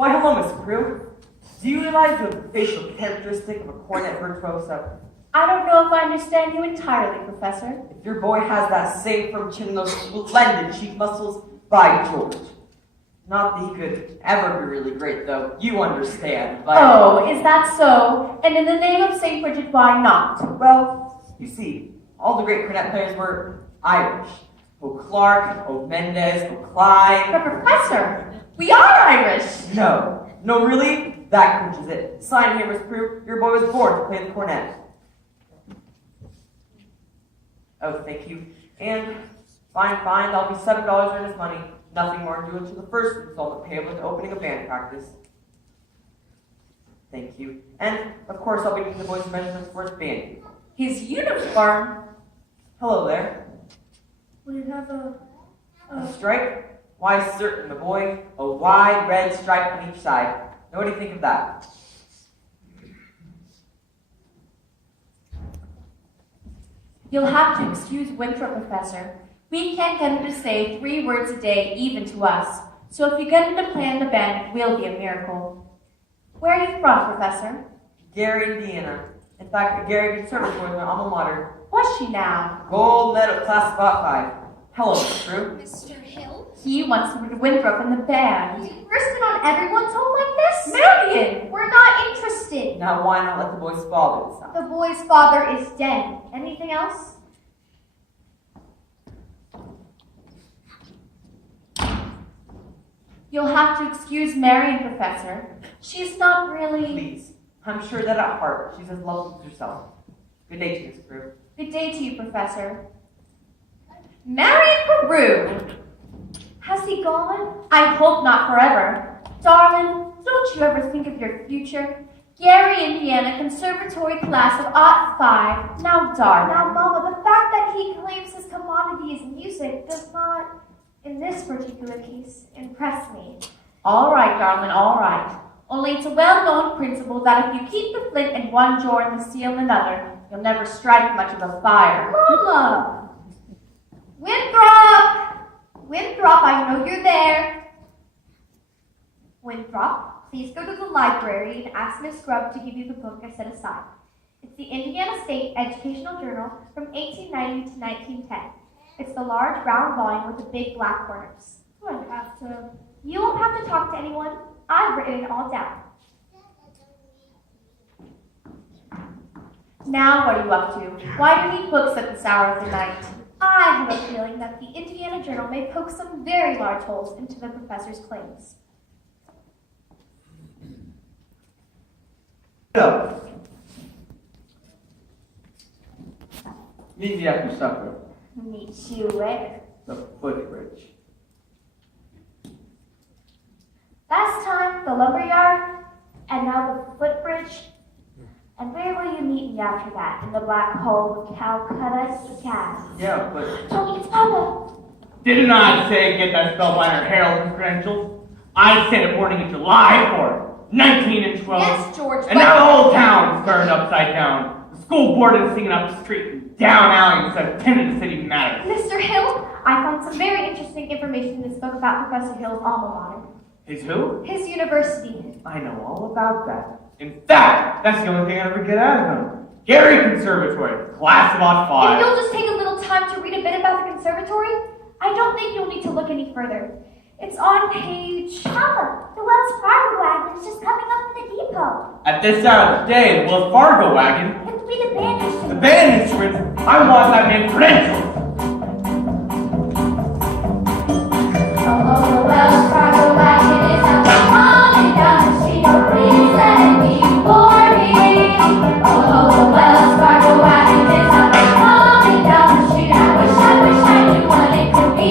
Why, hello, Miss Crew. Do you realize the facial characteristic of a cornet virtuoso? I don't know if I understand you entirely, Professor. If your boy has that same firm chin and those splendid cheek muscles, by George. Not that he could ever be really great, though. You understand. But... Oh, is that so? And in the name of St. Bridget, why not? Well, you see, all the great cornet players were Irish. O Clark, O Mendez, O Clyde. But Professor, we are Irish. No, really? That clinches it. Sign here, Miss Prue. Your boy was born to play the cornet. Oh, thank you. And fine, that'll be $7 in his money. Nothing more due until the first installment payable to opening a band practice. Thank you. And, of course, I'll be needing the boy's measurements for his band. His uniform? Hello there. Would it have a stripe? Why, certain, my boy. A wide red stripe on each side. Now, what do you think of that? You'll have to excuse Winthrop, Professor. We can't get him to say 3 words a day, even to us. So if you get him to play in the band, it will be a miracle. Where are you from, Professor? Gary, Indiana. In fact, Gary Conservatory is my alma mater. Was she now? Gold medal, class of 5. Hello, Miss Prue. Mr. Hill? He wants to put Winthrop in the band. You bursting on everyone's home like this? Marion! We're not interested. Now, why not let the boy's father decide? The boy's father is dead. Anything else? You'll have to excuse Marion, Professor. She's not really... Please. I'm sure that at heart, she's as lovely as herself. Good day to you, Miss Prue. Good day to you, Professor. Marion Peru! Has he gone? I hope not forever. Darling, don't you ever think of your future? Gary, Indiana, Conservatory class of 5. Now, darling. Now, Mama, the fact that he claims his commodity is music does not, in this particular case, impress me. All right, darling, all right. Only it's a well-known principle that if you keep the flint in one drawer and the steel in another, you'll never strike much of a fire. Mama! Winthrop! Winthrop, I know you're there. Winthrop, please go to the library and ask Miss Grubb to give you the book I set aside. It's the Indiana State Educational Journal from 1890 to 1910. It's the large brown volume with the big black corners. You won't have to talk to anyone. I've written it all down. Now what are you up to? Why do you need books at this hour of the night? I have a feeling that the Indiana Journal may poke some very large holes into the professor's claims. So, meet me after supper. Meet you later. The footbridge. Last time, the lumberyard, and now the footbridge. And where will you meet me after that? In the black hole of Calcutta's cat. Yeah, but Tony, it's Papa. Didn't I say get that spellbinder Herald credentials? I sent it warning in July for 19 and 12. Yes, George. And now the whole town's turned upside down. The school board is singing up the street and down alley instead of tending to city matters. Mr. Hill, I found some very interesting information in this book about Professor Hill's alma mater. His who? His university. I know all about that. In fact, that's the only thing I ever get out of him. Gary Conservatory, class of If 5. you'll just take a little time to read a bit about the conservatory, I don't think you'll need to look any further. It's on page... Papa, the Wells Fargo wagon is just coming up from the depot. At this hour of the day, the Wells Fargo wagon. It would be the band instrument. The band instruments, I want that man's credentials. Oh, the Wells Fargo wagon is coming down the street. Oh, please let it be for me. Oh, the Wells Fargo wagon is coming down the street. I wish I knew what it could be.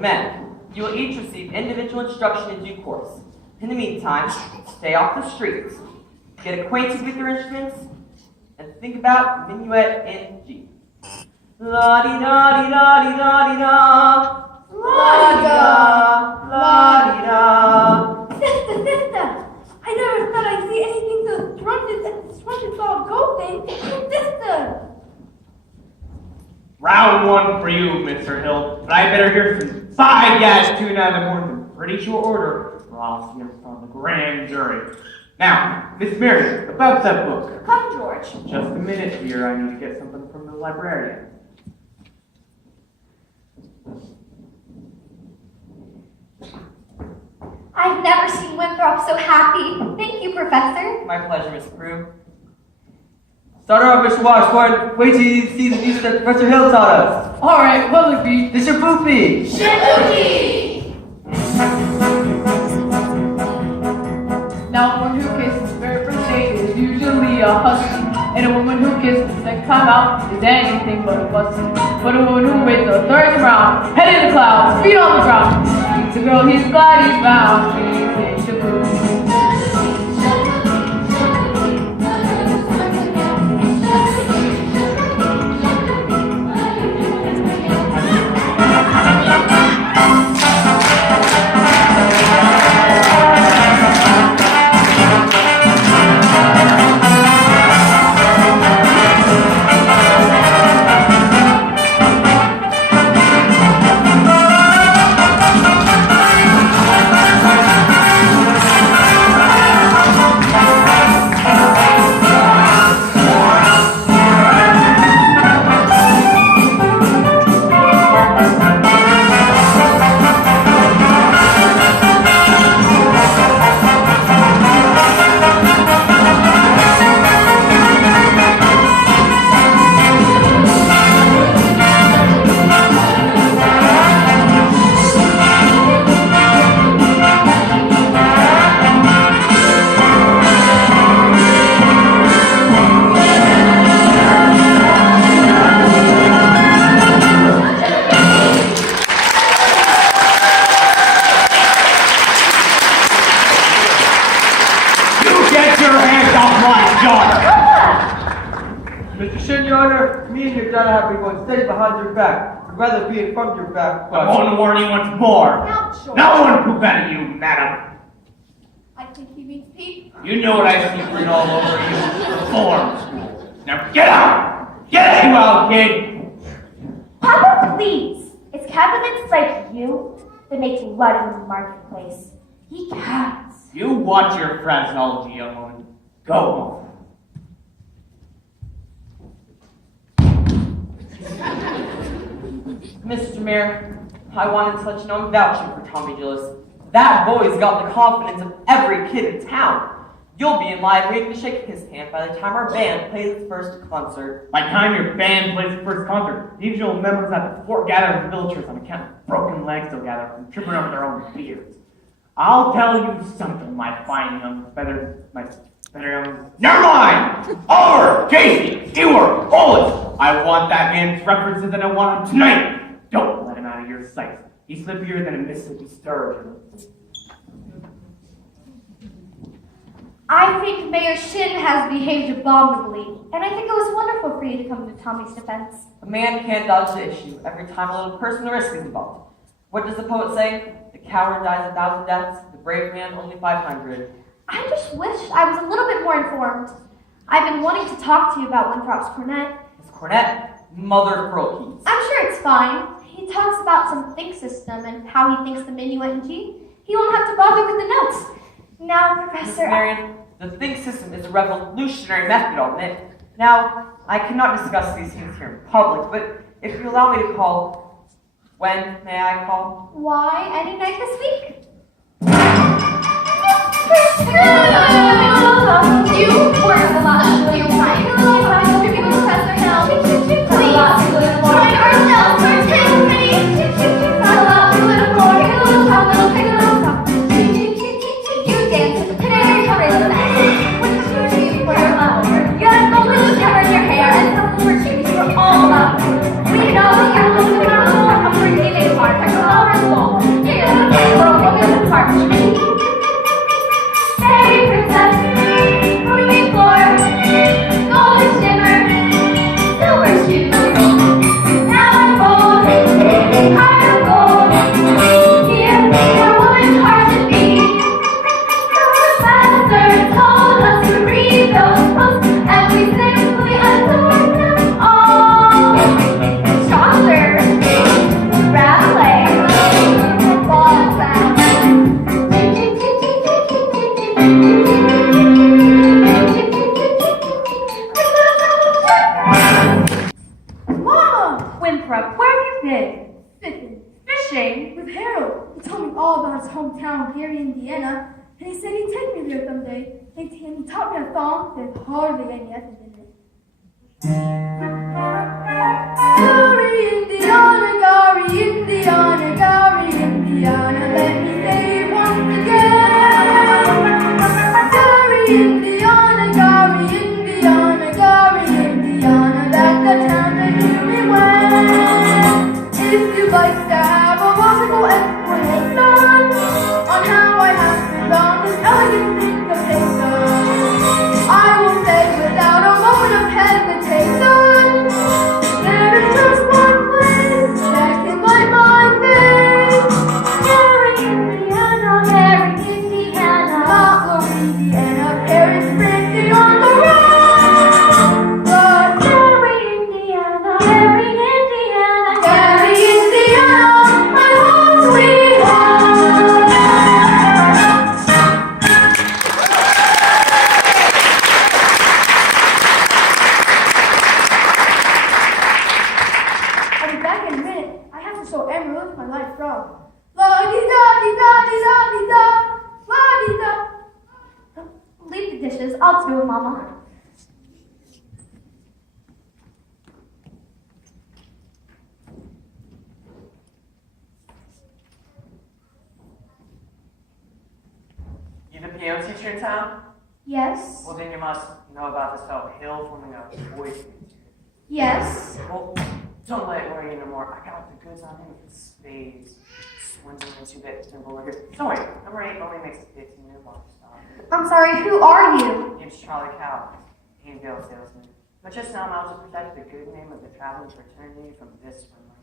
Men, you will each receive individual instruction in due course. In the meantime, stay off the streets, get acquainted with your instruments, and think about minuet in G. La-di-da-di-da-di-da-di-da. La-di-da, la-di-da. Sister! I never thought I'd see anything so structured as the structured ball go thing. Sister! Round one for you, Mr. Hill. But I better hear some 5 tune out of the horns in pretty short order, or I'll see him from the grand jury. Now, Miss Mary, about that book. Come, George. Just a minute here, I need to get something from the librarian. I've never seen Winthrop so happy. Thank you, Professor. My pleasure, Miss Prue. Start off, Mr. Washburn. Wait till you see the music that Professor Hill taught us. All right, Willoughby. This your poopy. Now, one who kisses very first date is usually a husky, and a woman who kisses next time out is anything but a pussy. But a woman who waits a third round, head in the clouds, feet on the ground. The girl he's glad he's found, she's in Shaboom. Mr. Shin, Your Honor, me and your daughter have been going steady behind your back. I'd rather be in front of your back, I won't warn you once more. Now, George. No one poop out of you, madam. I think he means Pete. You know what I see written all over you. Form school. Now get out! Get out, kid! Papa, please. It's cabinets like you that make blood in the marketplace. He counts. You watch your phraseology, young woman. Go home. Mr. Mayor, I wanted to let you know I'm vouching for Tommy Gillis. That boy's got the confidence of every kid in town. You'll be in line waiting to shake his hand by the time our band plays its first concert. By the time your band plays its first concert, the usual members at the fort gather in the villagers on account of broken legs they'll gather from tripping over their own beards. I'll tell you something, my fine young feather, my better young... Never mind! Over! Casey! Stewart! Bullets! I want that man's references and I want him tonight! Don't let him out of your sight. He's slippier than a Mississippi sturgeon. I think Mayor Shin has behaved abominably, and I think it was wonderful for you to come to Tommy's defense. A man can't dodge the issue every time a little personal risk is involved. What does the poet say? The coward dies 1,000 deaths, the brave man only 500. I just wish I was a little bit more informed. I've been wanting to talk to you about Winthrop's cornet. His cornet, mother of pearl keys. I'm sure it's fine. He talks about some think system and how he thinks the minuet in G. He won't have to bother with the notes. Now, Miss Professor... Marion, the think system is a revolutionary method, I'll admit. Now, I cannot discuss these things here in public, but if you allow me to call, when may I call? Why, any night this week? You work a lot of your time. Professor Hill. Please, join ourselves for 10 minutes. Hello, little boy. You dance with the canary covers of that. With the shoes for your mother. You have the little cover in your hair and some more shoes for all of us. We know you're looking for a forgiving heart. going? With Harold. He told me all about his hometown, Gary, Indiana, and he said he'd take me there someday. And he taught me a song with hardly any effort in it. Gary, Indiana, Gary, Indiana, Gary, Indiana, let me say it once again. Gary, Indiana, Gary, Indiana, Gary, Indiana, that's the town that knew me well. If you'd like to have a wonderful explanation on how I have been on this elegant thing of nation, I will say without a moment of hesitation, there is just one place that can light my face. Gary, Indiana, Gary, Indiana, not Louisiana, Paris, France, on the road. But Gary, Indiana, Gary, Indiana, Gary, Indiana, my home sweet home. I'll be back in a minute. I have to show Emerald where my life from. La-dee-da-dee-da-dee-da-dee-da, la-dee-da. Leave the dishes. I'll do it, Mama. You the piano teacher in town? Yes. Well, then you must know about this fellow Hill forming a voice band. Yes. Well, don't let it worry you no more. I got the goods on him in spades. Swindling and 2-bit simple workers. Don't worry, number 8 only makes a 15-minute watch stop. I'm sorry, who are you? Name's Charlie Cow, handbill salesman. But just now I'm out to protect the good name of the traveling fraternity from this swindler.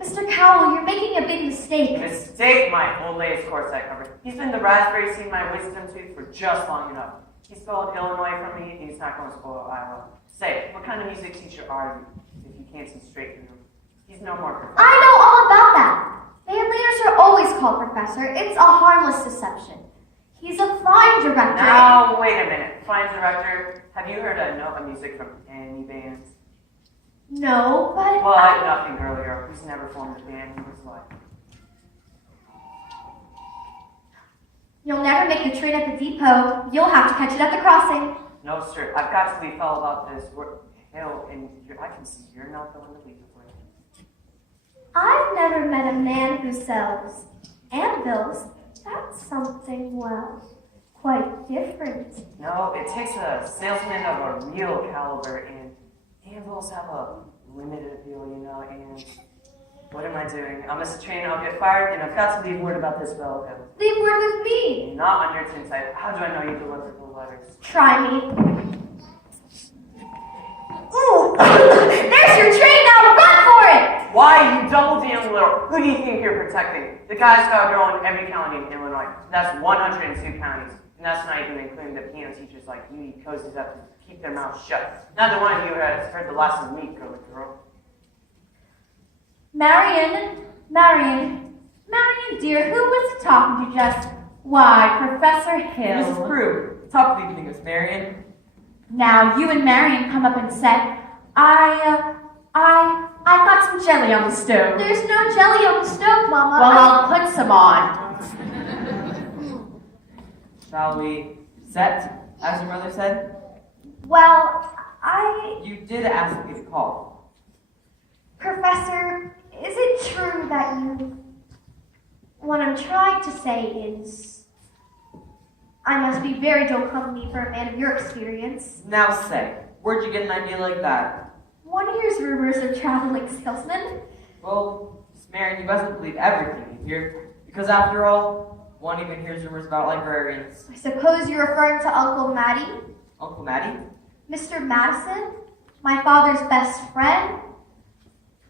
Mr. Cowell, you're making a big mistake. Mistake, my old lady's course I covered. He's been the raspberry seed my wisdom tooth for just long enough. He spelled Illinois for me, and he's not going to spoil Iowa. Say, what kind of music teacher are you, if you can't see straight through him? He's no more professor. I know all about that. Band leaders are always called professor. It's a harmless deception. He's a fine director. Now, wait a minute. Fine director, have you heard a note of music from any bands? No, but... Well, nothing earlier. He's never formed a band in his life. You'll never make the train at the depot. You'll have to catch it at the crossing. No, sir. I've got to be fellow about this. Hill, and I can see you're not the one to lead the way. I've never met a man who sells anvils. That's something, well, quite different. No, it takes a salesman of a real caliber, and anvils have a limited appeal, you know, and what am I doing? I'll miss a train, I'll get fired, and I've got to leave word about this fellow Hill. Leave word with me. Not on your tin type. How do I know you delivered the letters? Try me. Ooh! There's your train now! Run for it! Why, you double-damn little? Who do you think you're protecting? The guy's got a girl in every county in Illinois. That's 102 counties. And that's not even including the piano teachers like you need cozies up to keep their mouths shut. Neither one of you has heard the last of me, girl. Marion, dear, who was it talking to just? Why, Professor Hill. Mrs. Prue, top of the evening, Miss Marion. Now, you and Marion come up and said, I got some jelly on the stove. There's no jelly on the stove, Mama. Well, I'll put some on. Shall we set, as your mother said? Well, You did ask me to call. Professor, is it true that you... What I'm trying to say is... I must be very dull company for a man of your experience. Now say, where'd you get an idea like that? One hears rumors of traveling salesmen. Well, Miss Marion, you mustn't believe everything you hear, because after all, one even hears rumors about librarians. I suppose you're referring to Uncle Matty? Uncle Matty? Mr. Madison? My father's best friend?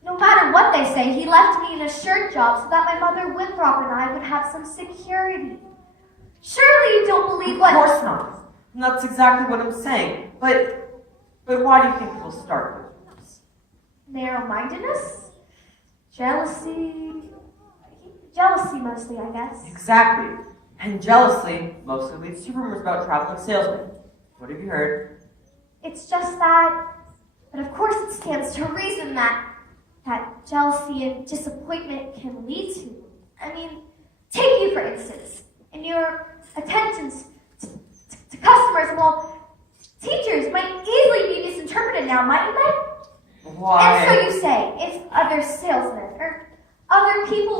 No matter what they say, he left me in a shirt job so that my mother Winthrop and I would have some security. Surely you don't believe what... Of course not. And that's exactly what I'm saying. But why do you think people start with this? Narrow-mindedness? Jealousy? Jealousy mostly, I guess. Exactly. And jealousy mostly leads to rumors about traveling salesmen. What have you heard? It's just that... But of course it stands to reason that jealousy and disappointment can lead to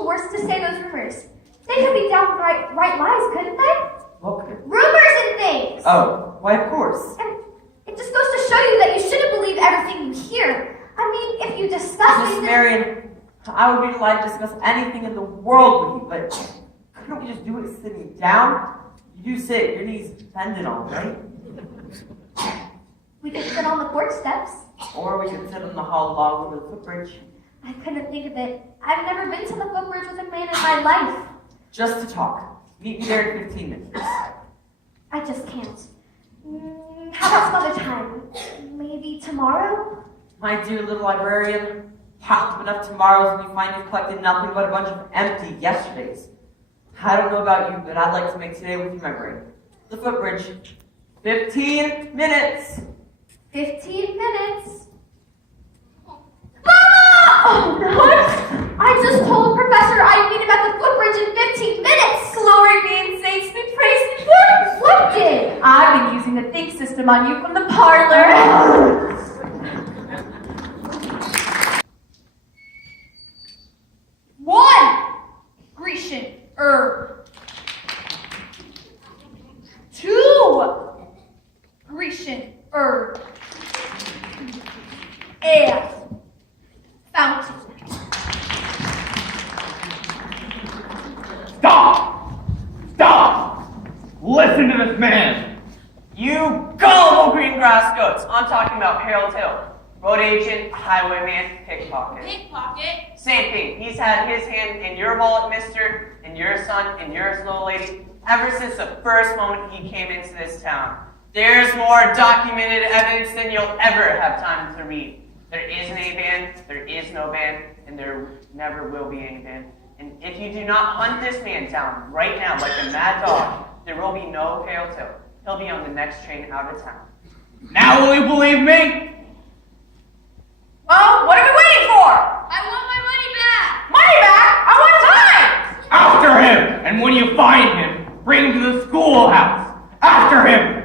the worse to say those rumors. They could be downright lies, couldn't they? What could? Rumors and things! Oh, why, of course. And it just goes to show you that you shouldn't believe everything you hear. I mean, if you discuss Miss these things... Marion, I would be delighted to discuss anything in the world with you, but couldn't we just do it sitting down? You do sit, your knees bended on, right? We could sit on the porch steps. Or we could sit on the hollow log over the footbridge. I couldn't think of it. I've never been to the footbridge with a man in my life. Just to talk. Meet me there in 15 minutes. I just can't. How about some other time? Maybe tomorrow? My dear little librarian, half of enough tomorrows when you find you've collected nothing but a bunch of empty yesterdays. I don't know about you, but I'd like to make today with your memory. The footbridge. 15 minutes! 15 minutes. Mama! Oh, what? I just told Professor I'd meet him at the footbridge in 15 minutes! Glory be and saints be praised. What did? I've been using the think system on you from the parlor. One Grecian herb. 2 Grecian herb. And fountain. Stop! Stop! Listen to this man! You gullible green grass goats! I'm talking about Harold Hill. Road agent, highwayman, pickpocket. Pickpocket. Same thing. He's had his hand in your wallet, mister, in your son, in yours, little lady, ever since the first moment he came into this town. There's more documented evidence than you'll ever have time to read. There isn't a ban, there is no ban, and there never will be any ban. And if you do not hunt this man down right now like a mad dog, there will be no Harold Hill. He'll be on the next train out of town. Now will you believe me? Well, what are we waiting for? I want my money back! Money back? I want time! After him! And when you find him, bring him to the schoolhouse. After him!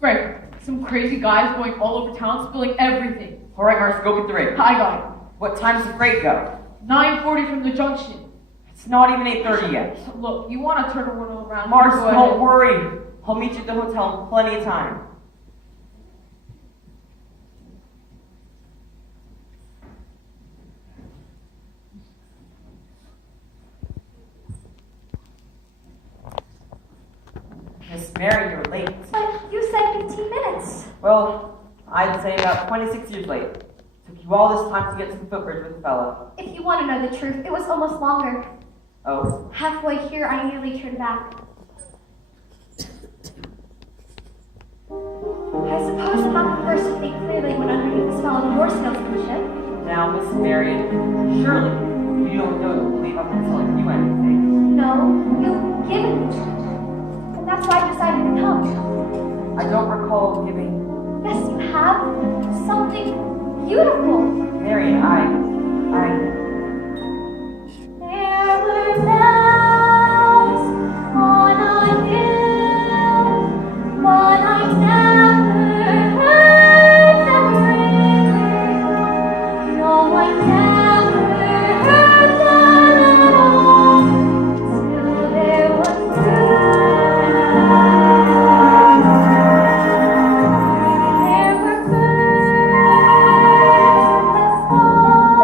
Greg, some crazy guys going all over town spilling everything. All right, Mars, go get the rig. I got it. What time does the freight go? 9:40 from the junction. It's not even 8:30 yet. Look, you want to turn around? Mars, go don't ahead. worry. I'll meet you at the hotel in plenty of time. Miss Mary, you're late. But you said 15 minutes. Well, I'd say about 26 years late. Took you all this time to get to the footbridge with the fellow. If you want to know the truth, it was almost longer. Oh? Halfway here, I nearly turned back. I suppose I'm not the first to think clearly when underneath the spell of your salesmanship. Now, Miss Marion, surely you don't know to believe I'm not telling you anything. No, you've given me truth. And that's why I decided to come. I don't recall giving... Yes, you have. Something beautiful. Marion, I... There were bells on a hill, but I never heard them ring. No, I never heard them at all, till there was there were birds in the sky.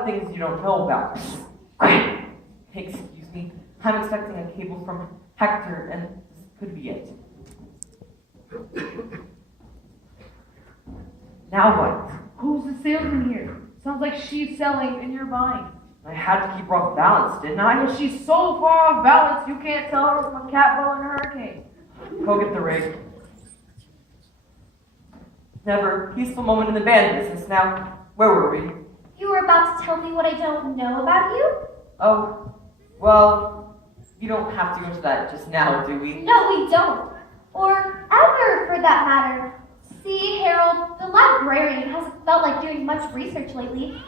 of things you don't know about. Great. Excuse me. I'm expecting a cable from Hector, and this could be it. Now what? Who's the salesman here? Sounds like she's selling and you're buying. I had to keep her off balance, didn't I? Well, she's so far off balance, you can't tell her from a cat ball in a hurricane. Go get the rig. Never a peaceful moment in the band business. Now, where were we? You were about to tell me what I don't know about you? Oh, well, you don't have to go into that just now, do we? No, we don't. Or ever, for that matter. See, Harold, the librarian hasn't felt like doing much research lately,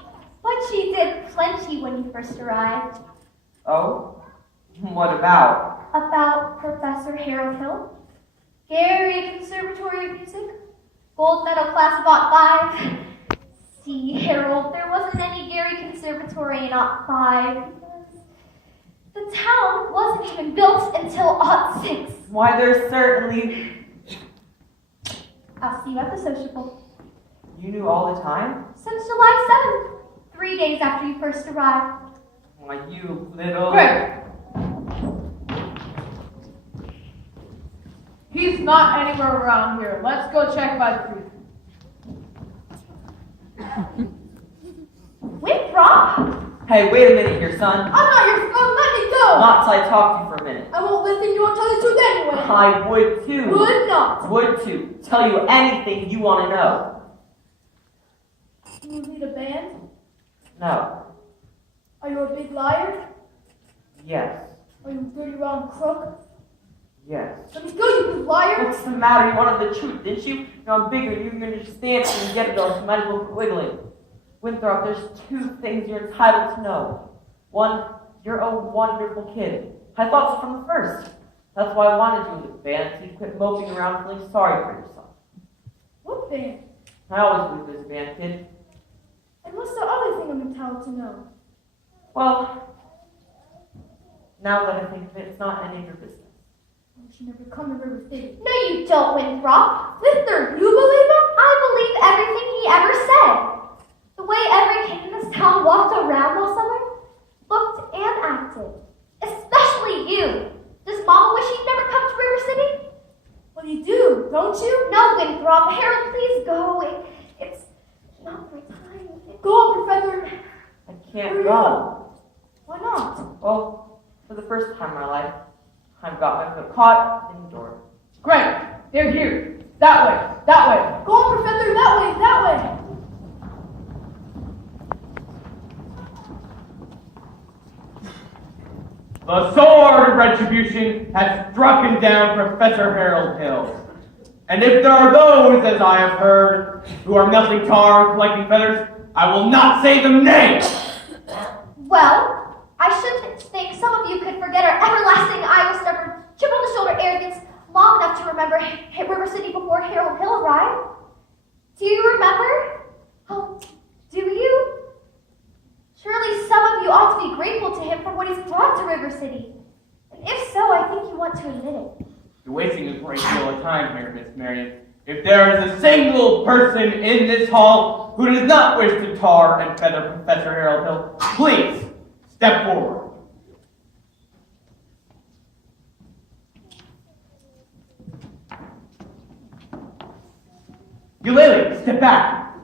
but she did plenty when you first arrived. Oh? What about? About Professor Harold Hill? Gary Conservatory of Music? Gold medal class of '05. See, Harold, there wasn't any Gary Conservatory in '05. The town wasn't even built until '06. Why, there's certainly... I'll see you at the sociable. You knew all the time? Since July 7th, 3 days after you first arrived. Why, you little... Greg! He's not anywhere around here. Let's go check by the creek. Winthrop? Hey, wait a minute here, son. I'm not your phone, let me go! Not till I talk to you for a minute. I won't listen, you won't tell the truth anyway! I would too. Would not! Would too. Tell you anything you want to know. Do you lead a band? No. Are you a big liar? Yes. Are you a dirty round crook? Yes. Let me go, you big liar! What's the matter? You wanted the truth, didn't you? You know, I'm bigger. You can understand it and get it all, so you might as well quit wiggling. Winthrop, there's two things you're entitled to know. One, you're a wonderful kid. I thought so from the first. That's why I wanted you in the band, so you'd quit moping around feeling sorry for yourself. What band? I always believed there's a band, kid. And what's the other thing I'm entitled to know? Well, now that I think of it, it's not any of your business. I should never come to River City. No, you don't, Winthrop. Mister, you believe him? I believe everything he ever said. The way every kid in this town walked around all summer, looked and acted. Especially you. Does Mama wish you'd never come to River City? Well, you do, don't you? No, Winthrop. Harold, please go. It's not my time. Go on, Professor. I can't Hurry go. up. Why not? Well, for the first time in my life, I've got my foot caught in the door. Greg, they're here. That way. That way. Go on, Professor, that way, that way. The sword of retribution has struck down Professor Harold Hill. And if there are those, as I have heard, who are melting tar and collecting feathers, I will not say the name. Well, I shouldn't think some of you could forget our everlasting Iowa stubborn, chip-on-the-shoulder arrogance long enough to remember River City before Harold Hill arrived. Do you remember? Oh, do you? Surely some of you ought to be grateful to him for what he's brought to River City. And if so, I think you want to admit it. You're wasting a great deal of time here, Miss Marion. If there is a single person in this hall who does not wish to tar and feather Professor Harold Hill, please step forward. Eulalie, step back.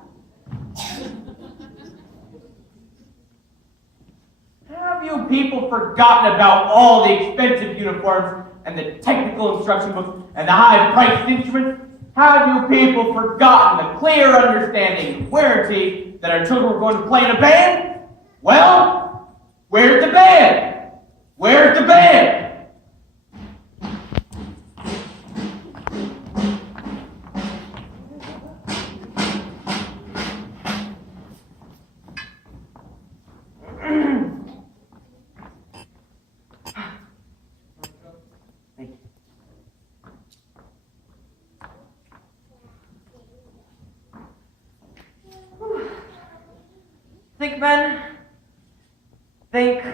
Have you people forgotten about all the expensive uniforms and the technical instruction books and the high-priced instruments? Have you people forgotten the clear understanding and clarity that our children were going to play in a band? Well, where's the band? Where's the band? Think, men. Think.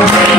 Thank